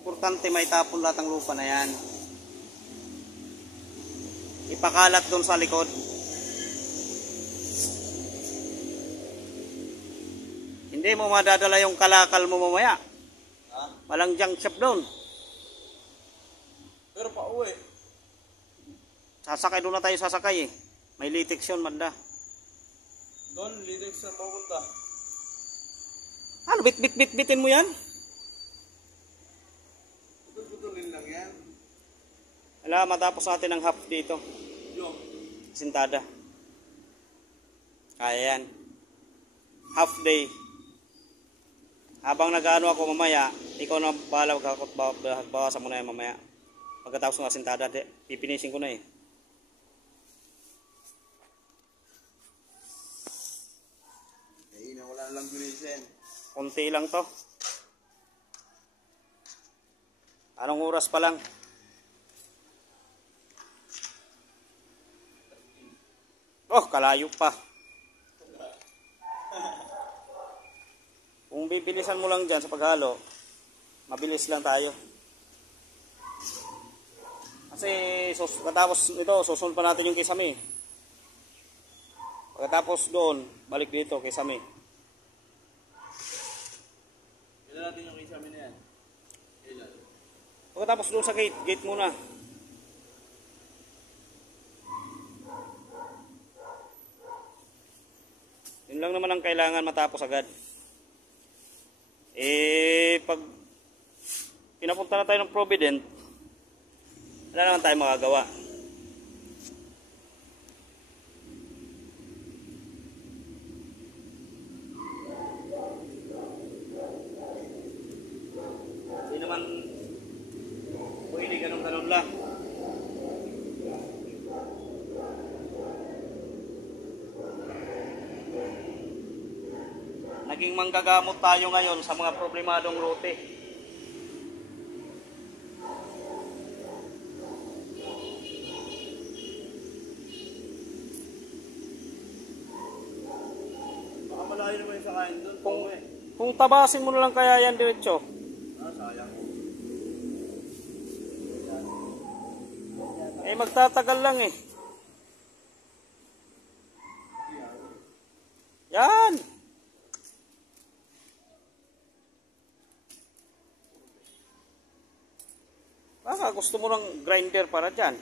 Importante may tapon lahat ng lupa na yan. Ipakalat doon sa likod. Hindi mo madadala yung kalakal mo mamaya. Ha? Walang junk shop doon. Pero pa uwi. Sasakay doon na tayo sasakay eh. May latex yun, manda. Doon, lidex na pupunta. Ano, bitin mo yan? Putulin lang yan. Wala, matapos natin ang half dito. Yung. Sintada. Kaya yan. Half day. Habang nag-ano ako mamaya, ikaw na bahala, bawasan mo na yan mamaya. Pagkatapos ng asintada, pipinisin ko na eh. Wala lang gunisin. Kunti lang to. Anong oras pa lang? Oh, kalayo pa. Kung bibilisan mo lang dyan sa paghalo, mabilis lang tayo. Kasi katapos ito, susunod pa natin yung kisame. Pagkatapos doon, balik dito kisame. Ilan natin yung kisame na yan? Ilan? Pagkatapos doon sa gate muna. Yun lang naman ang kailangan matapos agad. Pag pinapunta na tayo ng Provident, wala naman tayo magagawa. Hindi naman pwede ganun-ganun lang. Naging manggagamot tayo ngayon sa mga problemadong rute. Baka malayo naman yung sakayin doon. Kung tabasin mo na lang kaya yan diretso. Sayang. Magtatagal lang eh. Yan. Baka gusto mo ng grinder para dyan.